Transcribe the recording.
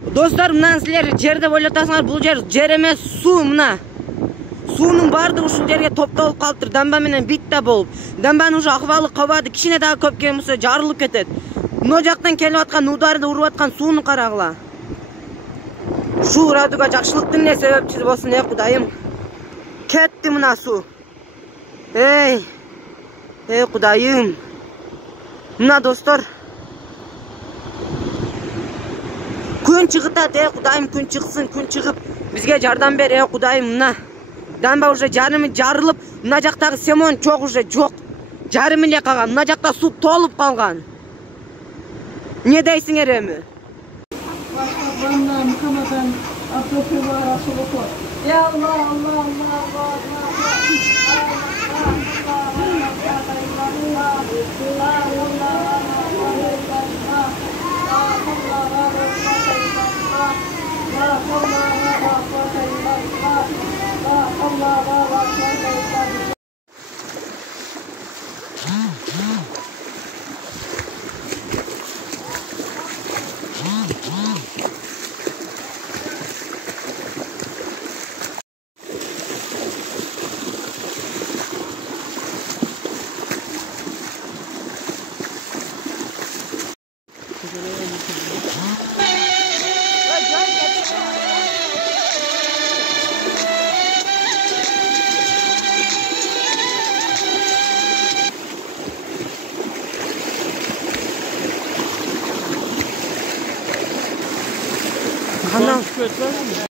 Достар, мына силер жерде ойлотасыңар, бул жер эмес, суу мына. Суунун баардыгы ушул жерге топтолуп калыптыр, дамба менен битте болуп. Дамбанын уже акыбалы кабады, кичине дагы көп келген болсо жарылып кетет. Мына жактан келип аткан ударды уруп аткан сууну карагыла. Ушул радуга жакшылыктын эле себепчиси болсун, Кудайым. Кетти мына суу. Эй, Кудайым. Мына достор. Күн чыгытат, Кудайым, күн чыксын, күн чыгып бизге жардам бер, Кудайым. Мына дамба уже жарымы жарылып, мына жактагы Семон чок уже жок. Жарым эле калган. Мына жакта суу толуп калган. Не дейсиңер эми? Ya Allah, Allah, Allah, Ana.